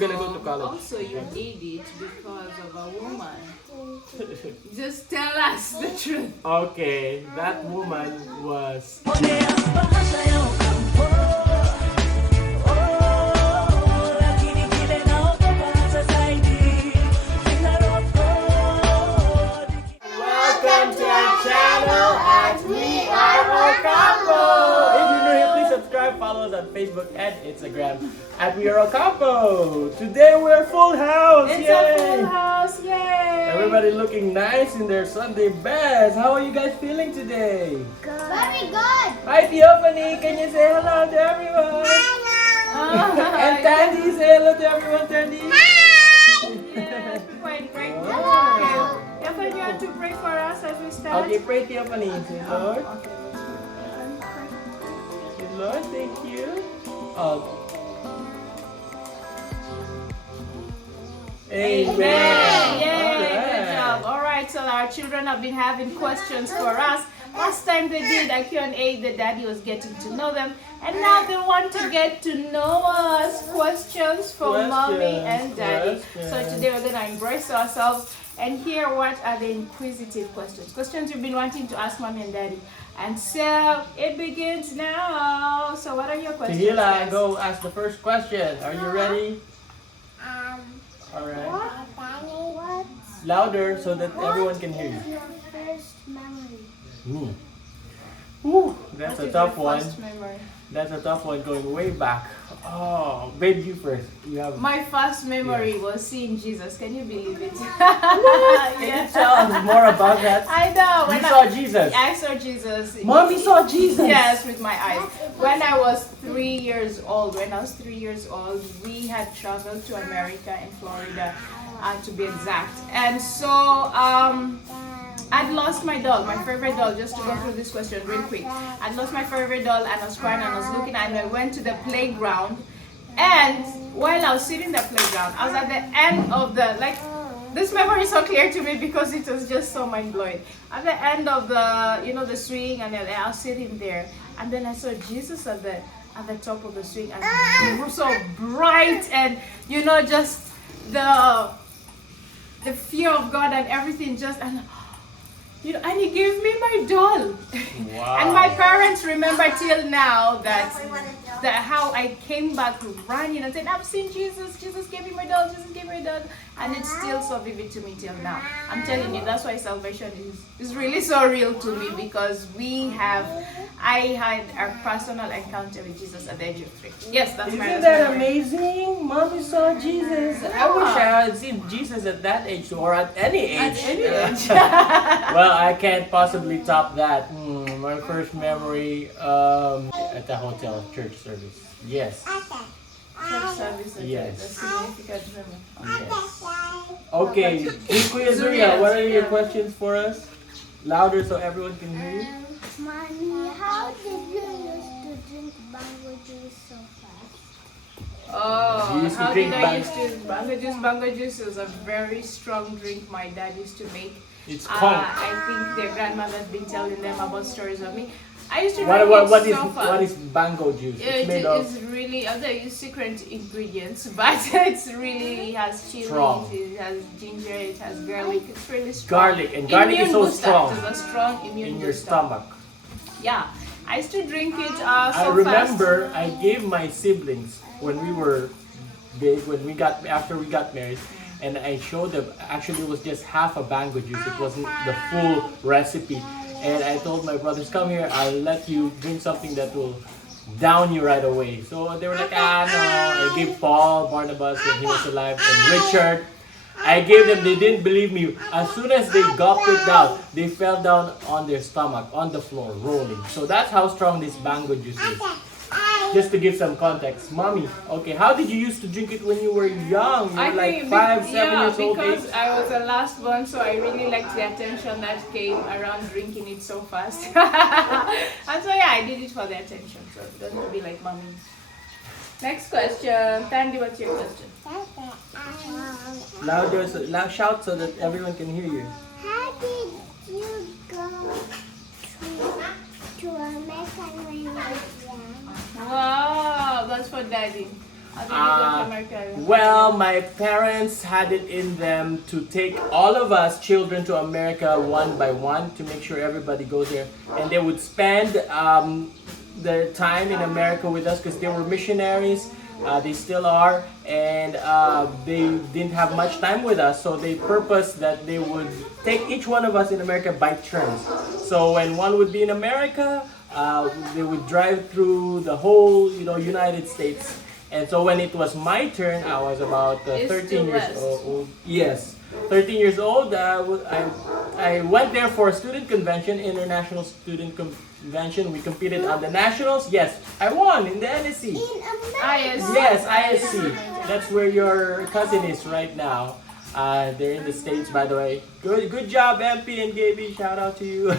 Gonna go to college. Also, you did it because of a woman. Just tell us the truth. Okay, that woman was. Welcome to our channel at We Are a Couple. If you're new here, please subscribe, follow us on Facebook and Instagram at We Are a Couple. Today we're full house. It's Yay! a full house, yay! Everybody looking nice in their Sunday best. How are you guys feeling today? Good. Very good. Hi Theophany, can you say hello to everyone? And Tandy, say hello to everyone, Tandy. Wait, pray. Wow. Okay. Theophany, you have to pray for us as we start. Okay, pray Theophany. Say Lord. Okay, Say, Lord, thank you. Oh. Amen. Yay, good job. All right, so our children have been having questions for us. Last time they did a Q&A, the daddy was getting to know them. And now they want to get to know us. Questions from mommy and daddy. So today we're going to embrace ourselves and hear what are the inquisitive questions. Questions you've been wanting to ask mommy and daddy. And so it begins now. So what are your questions? Tahila, guys? go ask the first question. Are you ready? Alright. What Louder so that everyone can hear is you. your first memory? Ooh, that's What a is tough your one. first memory? That's a tough one going way back. Oh, babe, you first. You have. My first memory was seeing Jesus. Can you believe it? Can you tell us more about that? I know. You saw Jesus. I saw Jesus. Mommy saw Jesus. Yes, with my eyes. When I was 3 years old, we had traveled to America in Florida, to be exact. And so, I'd lost my doll, my favorite doll, just to go through this question real quick. I'd lost my favorite doll and I was crying and I was looking and I went to the playground. And while I was sitting in the playground, I was at the end of the, this memory is so clear to me because it was just so mind-blowing. At the end of the, the swing, and then I was sitting there. And then I saw Jesus at the top of the swing, and it was so bright, and just the fear of God and everything, and he gave me my doll. Wow. And my parents remember till now that how I came back running and said, I've seen Jesus, Jesus gave me my doll, Jesus gave me my doll. And it's still so vivid to me till now. I'm telling you, that's why salvation is really so real to me, because I had a personal encounter with Jesus at the age of 3. Yes, that's my Isn't that amazing? Mommy saw Jesus. I wish I had seen Jesus at that age or at any age. At any age. Well, I can't possibly top that. My first memory at the hotel church service. Yes. Church service, Yes. a significant memory. Yes. Okay, Kuya Zuria, what are your questions for us? Louder so everyone can hear you. Mommy, how did you used to drink mango juice so fast? Oh, You used to how drink did I used to mango juice? Mango juice is a very strong drink my dad used to make. It's called. I think their grandmother's been telling them about stories of me. I used to What drink so fast. what is bango juice? It's made It of is really, they use secret ingredients, but it has chili, Strong. it has ginger, it has garlic. It's really strong. garlic, and garlic is Immune so booster. strong It's a strong immune in your booster. stomach. Yeah, I used to drink it so I remember I gave my siblings when we were big, after we got married, and I showed them. Actually, it was just half a bango juice. It wasn't the full recipe. And I told my brothers, come here, I'll let you drink something that will down you right away. So they were like, no. I gave Paul, Barnabas when he was alive, and Richard. I gave them, they didn't believe me. As soon as they gulped it down, they fell down on their stomach, on the floor, rolling. So that's how strong this bango juice is. Just to give some context. Mommy, okay, how did you used to drink it when you were young? You were like 5, 7 years old? Because I was the last one, so I really liked the attention that came around drinking it so fast. And so I did it for the attention, so it doesn't be like mommy. Next question. Tandy, what's your question? Louder, shout so that everyone can hear you. How did you go to America when you were young? Wow, that's for daddy. How did you go to America? Well, my parents had it in them to take all of us children to America one by one to make sure everybody goes there, and they would spend their time in America with us because they were missionaries. They still are, and they didn't have much time with us, so they purposed that they would take each one of us in America by turns. So when one would be in America, they would drive through the whole, United States. And so when it was my turn, I was about 13 years old. Yes, 13 years old. I went there for a student convention, international student convention. We competed on the nationals. Yes, I won in the NSC. ISC. Yes, ISC. That's where your cousin is right now. They're in the States, by the way. Good job, MP and Gaby. Shout out to you.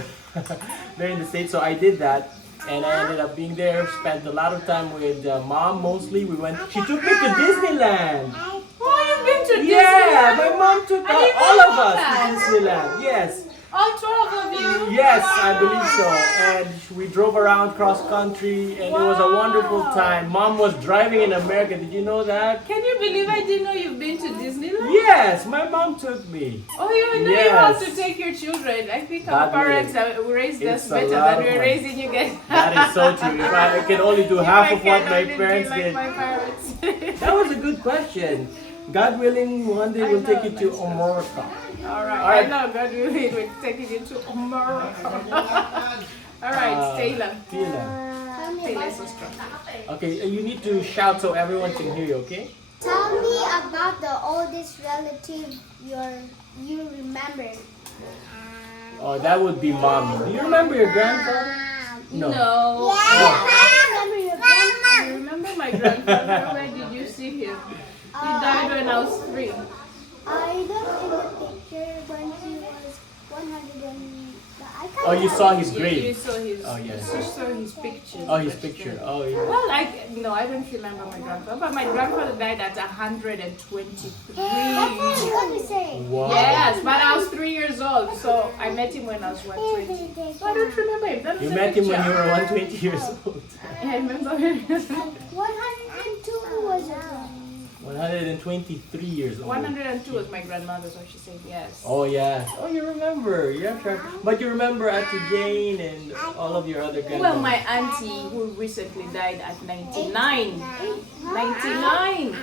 They're in the States, so I did that. And I ended up being there, spent a lot of time with Mom mostly. She took me to Disneyland. Oh, you've been to Disneyland? Yeah, my mom took all of us to Disneyland. Yes. All 12 of you? Yes, I believe so. And we drove around cross country, and it was a wonderful time. Mom was driving in America. Did you know that? Can you believe I didn't know you've been to Disneyland? Yes, my mom took me. Oh, you know you have to take your children. I think our parents have raised us better than we're raising you guys. That is so true. If I can only do half of what my parents like did. my parents. That was a good question. God willing, one day we'll take you to America. Alright, I know God willing, we're taking you to America. Alright, Taylor. Taylor so strong. Okay, you need to shout so everyone can hear you, okay? Tell me about the oldest relative you remember. Oh, that would be Mommy. Do you remember your grandfather? No. No. I remember your grandma. You remember my grandfather? Where did you see him? He died when I was 3. I looked in the picture when he was 100 and... Oh, you saw his grave. You saw his, yes. you saw his picture. Oh, his picture. Oh, yeah. Well, I don't remember my grandfather, but my grandfather died at 123. That's what I was going to say. Wow. Yes, but I was 3 years old, so I met him when I was 120. So I don't remember him. That was You a met him when picture. you were 120 years old. I remember him. 102 was it? 123 years old. 102 was my grandmother, so she said yes. Oh, yeah. Oh, you remember. Yeah, sure. But you remember Auntie Jane and all of your other grandmothers. Well, my auntie who recently died at 99. 99.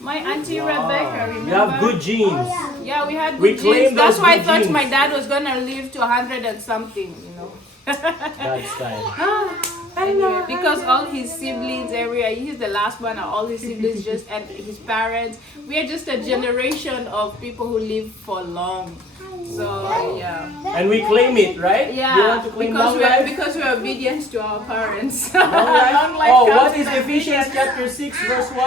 My auntie Rebecca, remember? You have good genes. Yeah, we had We good claim genes. That's those why I good thought genes. my dad was gonna live to 100 and something, That's time. Anyway, because all his siblings, he's the last one, and all his siblings and his parents, we are just a generation of people who live for long. So yeah. And we claim it, right? Yeah, You want to claim long life? because we're obedient to our parents. Long life? Long life Oh, comes what is with Ephesians obedience. chapter 6 verse 1?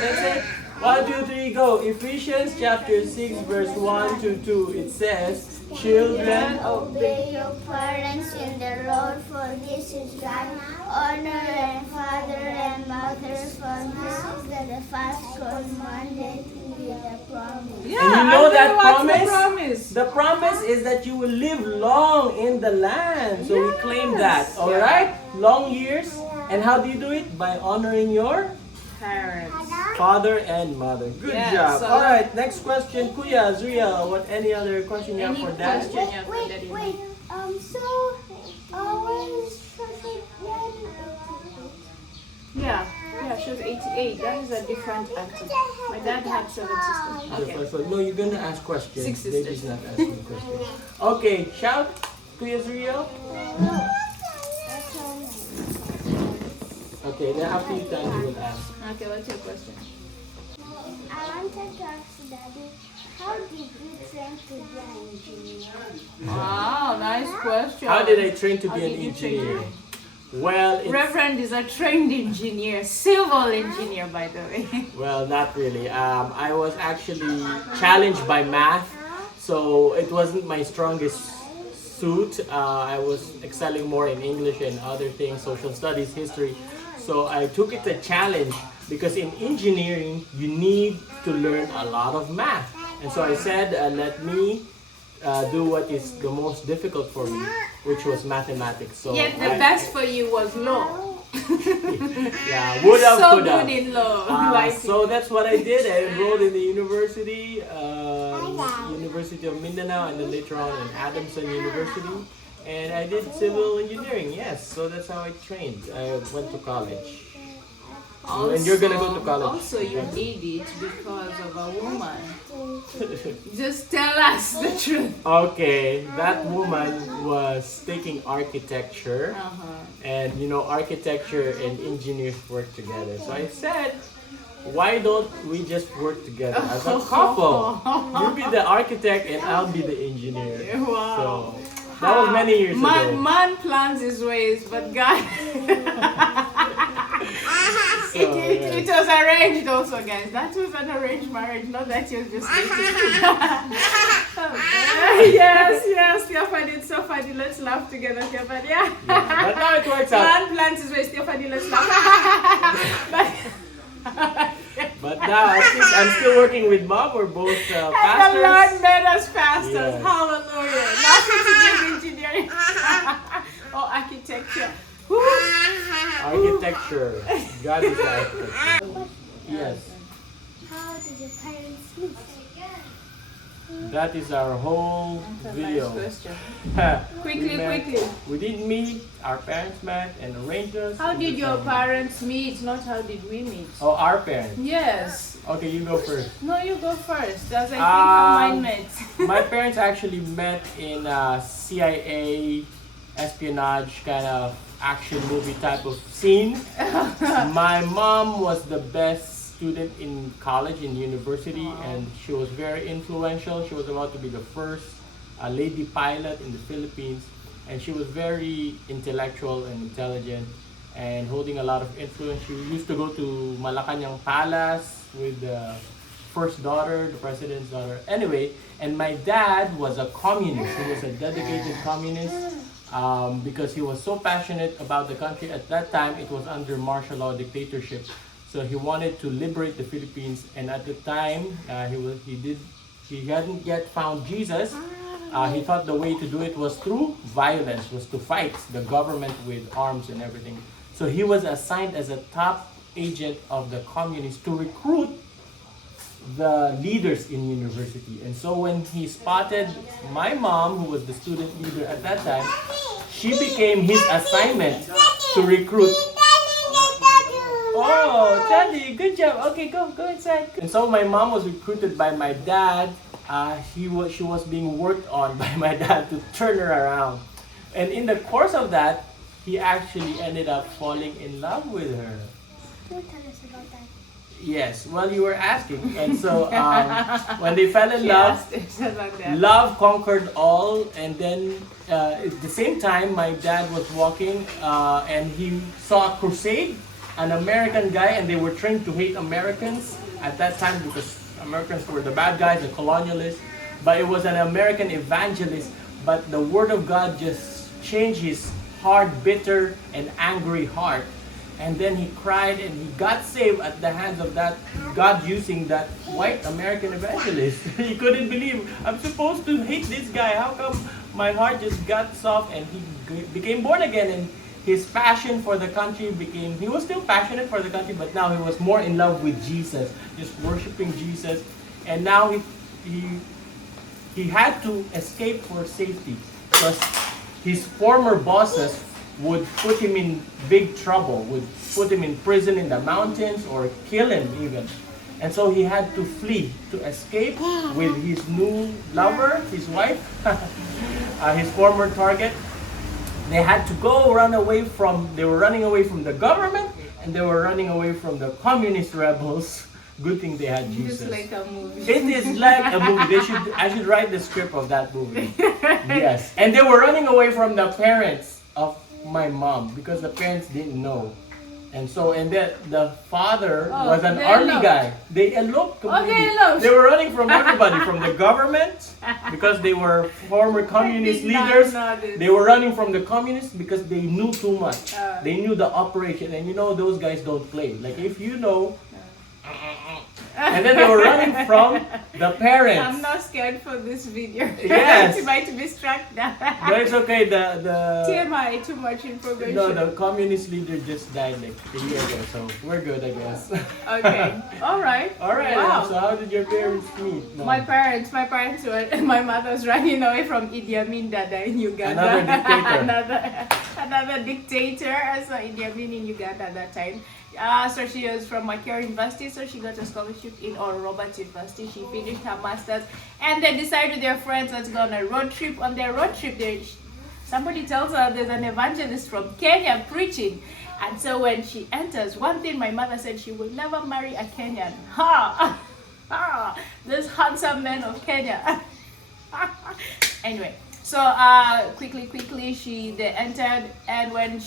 That's it. 1, 2, 3, go. Ephesians chapter 6 verse 1 to 2. It says, children, Obey your parents in the Lord, for this is right. Honor and father and mother, for this is the first commandment with the promise. Yeah, And you know I that what's promise? The promise? the promise is that you will live long in the land. So we claim that. Yes. Alright? Long years. And how do you do it? By honoring your Parents. father and mother. Good Yeah, job. so- Alright, next question. Kuya, Zria, any other question you have Any for Dad? question you have for Daddy? Wait. So, was Shasha Yeah, she was 88. That is a different answer. My dad had 7 sisters. The Okay. first one. No, you're gonna ask questions. 6 sisters. Baby's not asking questions. Okay, shout. Kuya Zria. Okay, then after you done, you will ask. Okay, what's your question? I wanted to ask Daddy, how did you train to be an engineer? Wow, nice question. How did I train to How be an did you train to engineer? be? Well, it's, Reverend is a trained engineer, civil engineer, by the way. well, not really. I was actually challenged by math, so it wasn't my strongest suit. I was excelling more in English and other things, social studies, history. So I took it a challenge because in engineering you need to learn a lot of math. And so I said, let me do what is the most difficult for me, which was mathematics. So Yet the best for you was law. Yeah, would have, So could have. good in law. So that's what I did. I enrolled in the university, University of Mindanao, and then later on in Adamson University. And I did civil engineering, yes. So that's how I trained. I went to college. And you're gonna go to college. Also, you did it because of a woman. Just tell us the truth. Okay, that woman was taking architecture. And you know, architecture and engineers work together. So I said, why don't we just work together as a couple? You be the architect and I'll be the engineer. Wow. So that was many years ago. Man plans his ways, but God. It was arranged also, guys. That was an arranged marriage, not that you just dating. Yes, Stephanie, it's so funny. Let's laugh together, Stephanie. Yeah. But now it works out. Man plans his ways, Stephanie, let's laugh. But now I'm still working with Mom. We're both And pastors. the Lord made us pastors. Yes. Hallelujah. Nothing to do with engineering or architecture. Woo. Architecture. God is architecture. Yes. How did your parents meet? That is our whole video. Nice question. We Quickly. We didn't meet. Our parents met and arranged us. How did your parents meet? Not how did we meet? Oh, our parents. Yes. Okay, you go first. No, you go first. As I think how mine met. My parents actually met in CIA espionage kind of action movie type of scene. My mom was the best student in college, in university, and she was very influential. She was about to be the first lady pilot in the Philippines, and she was very intellectual and intelligent and holding a lot of influence. She used to go to Malacanang Palace with the first daughter, the president's daughter. Anyway, and my dad was a communist. He was a dedicated communist. Because he was so passionate about the country. At that time, it was under martial law dictatorship. So he wanted to liberate the Philippines. And at the time, he hadn't yet found Jesus. He thought the way to do it was through violence, was to fight the government with arms and everything. So he was assigned as a top agent of the communists to recruit the leaders in university. And so when he spotted my mom, who was the student leader at that time, she became his assignment to recruit. Oh, Charlie, good job. Okay, go inside. And so my mom was recruited by my dad. She was being worked on by my dad to turn her around. And in the course of that, he actually ended up falling in love with her. Don't tell us about that. Yes, well, you were asking. And so when they fell in love, Like that. love conquered all. And then at the same time, my dad was walking and he saw a crusade, an American guy, and they were trained to hate Americans at that time because Americans were the bad guys, the colonialists. But it was an American evangelist. But the word of God just changed his hard, bitter, and angry heart. And then he cried and he got saved at the hands of that God using that white American evangelist. He couldn't believe, I'm supposed to hate this guy. How come my heart just got soft? And he became born again. And his passion for the country became, he was still passionate for the country, but now he was more in love with Jesus, just worshiping Jesus. And now he had to escape for safety because his former bosses would put him in big trouble, would put him in prison in the mountains or kill him even. And so he had to flee, to escape with his new lover, his wife, his former target. They had to go they were running away from the government and they were running away from the communist rebels. Good thing they had Jesus. Just like a movie. It is like a movie. I should write the script of that movie. Yes. And they were running away from the parents of my mom because the parents didn't know. And so, and then the father was an army guy. They eloped completely. they eloped. They were running from everybody, from the government because they were former communist leaders. They were running from the communists because they knew too much. They knew the operation, and you know those guys don't play. Like if you know, And then they were running from the parents. I'm not scared for this video. Yes. She might be struck down. But it's okay, the TMI, too much information. no, the communist leader just died like a year ago, so we're good, I guess. Okay. All right. Alright, Wow. so how did your parents meet? No. My parents were, my mother was running away from Idi Amin Dada in Uganda. Another dictator. another dictator. So Idi Amin in Uganda at that time. So she was from Makerere University, so she got a scholarship in Oral Roberts University. She finished her master's, and they decided with their friends, let's go on a road trip. On their road trip, somebody tells her there's an evangelist from Kenya preaching. And so when she enters, one thing my mother said, she will never marry a Kenyan. Ha! Ha! This handsome man of Kenya. Anyway, so quickly, they entered, and when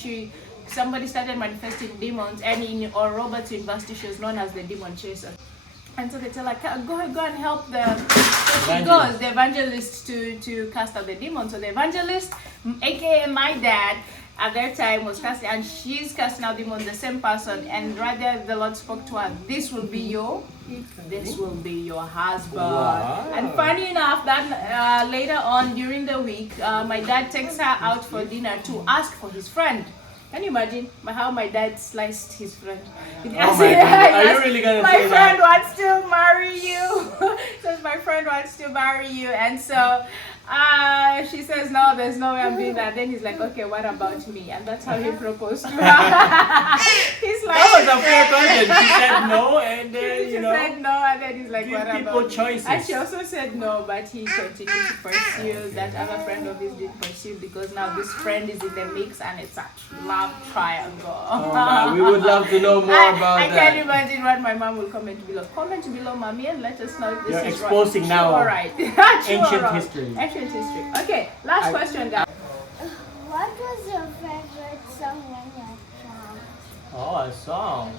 somebody started manifesting demons, and in Oral Roberts University, she was known as the demon chaser. And so they tell her, go and help the evangelist to cast out the demons. So the evangelist, aka my dad, at that time was casting, and she's casting out demons, the same person. And right there, the Lord spoke to her, this will be your husband. Wow. And funny enough, that later on during the week, my dad takes her out for dinner to ask for his friend. Can you imagine how my dad sliced his friend? Oh my God. Are you really gonna my say friend that? wants to marry you. Says my friend wants to marry you, and so she says no, there's no way I'm doing that. Then he's like, okay, what about me? And that's how he proposed to her. He's like, That was a fair question. She said no, and then she said no, and then he's like, give what people about me? choices. And she also said no, but he continued to pursue. That other friend of his didn't pursue, because now this friend is in the mix, and it's a love triangle. Oh my, we would love to know more about I that. can't imagine what my mom will comment below. Comment below, mommy, and let us know if this You're is exposing right. now All right. ancient history. Ancient history. Okay, last question, guys. What was your favorite song when you were a child? Oh, a song.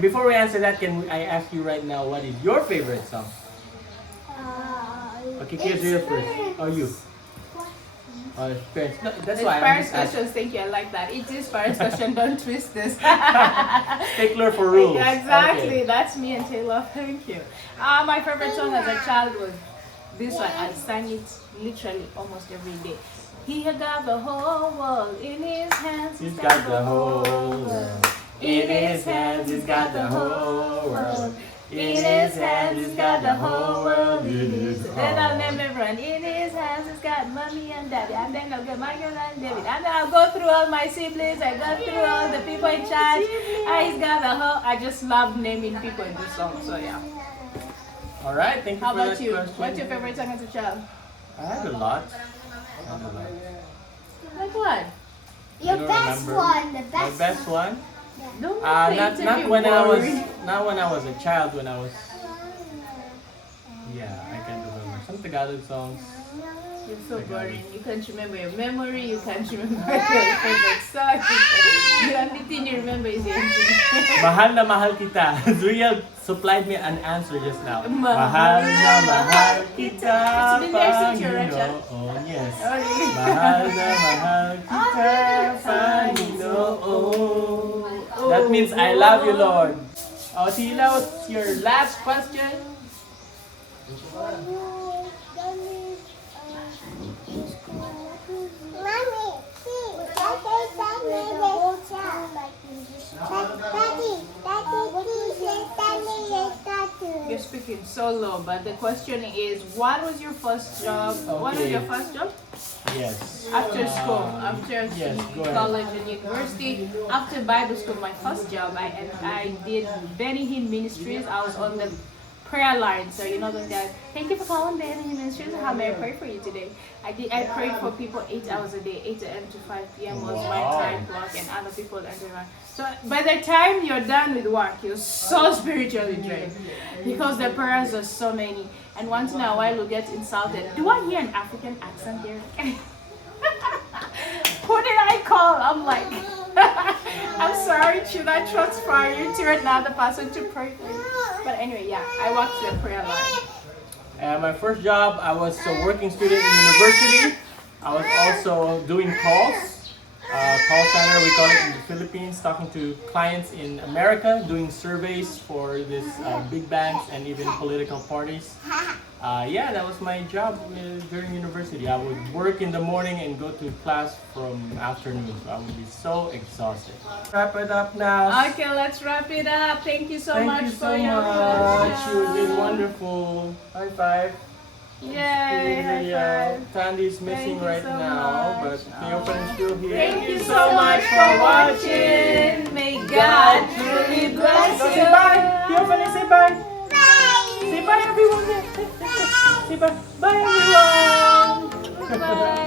Before we answer that, can I ask you right now, what is your favorite song? Okay, here's you first. Or you? Parents. No, that's It's why I'm parents' just asking. questions. Thank you. I like that. It is parents' question. Don't twist this. Stickler for rules. Exactly. Okay. That's me and Taylor. Thank you. My favorite song as a child was this one. I sang it literally almost every day. He had got the whole world in his hands. He's got the whole world in his hands. He's got the whole world in his hands. He's got the whole world in his hands. Then I'll name everyone. In his hands, he's got mommy and daddy. And then I'll get Michael and David. And then I'll go through all my siblings. I go through all the people in charge. He's got the whole. I just love naming people in this song. So yeah. All right, thank you How for about that you? question. What's your favorite song as a child? I had a lot. Like what? Your I don't best remember. one, the My best, best one? No, Not when I was a child. When I was, yeah, I can't remember some Tagalog songs. You're so boring. You can't remember your memory. You can't remember your favorite song. The only thing you remember is your Mahal na mahal kita. Zuriel supplied me an answer just now. Mahal na mahal kita. It's been there since you're a child. Oh yes. Oh, really? Mahal na mahal kita, Panginoon. That means I love you, Lord. Oh, Tila, what's your last question? You're speaking so low, but the question is, what was your first job? What was Okay. your first job? Yes. After school, after Yes, go ahead. college and university, after Bible school, my first job, I did Benny Hinn Ministries. I was on the prayer line, so you know those guys. Thank you for calling Benny Hinn Ministries. How may I pray for you today? I prayed for people 8 hours a day, 8 a.m. to 5 p.m. was my Wow. time clock, and other people and everyone. So by the time you're done with work, you're so spiritually drained because the prayers are so many. And once in a while you get insulted. Do I hear an African accent there? Who did I call? I'm like, I'm sorry, should I transfer you to another person to pray for you? But anyway, yeah, I walked the prayer line. My first job, I was a working student in university. I was also doing calls. call center, we call it in the Philippines, talking to clients in America, doing surveys for this big banks and even political parties. Yeah, that was my job during university. I would work in the morning and go to class from afternoon, so I would be so exhausted. Wrap it up now. Okay, let's wrap it up. Thank you so Thank much you for so your much. You question. did wonderful. High five. Yay, high five. Tandy's missing Thank you right so now, much. but Theophan is still here. Thank you so much for watching. May God truly bless So you. say bye. Theophan, say bye. Say bye, everyone. Say bye. Bye, everyone. Bye.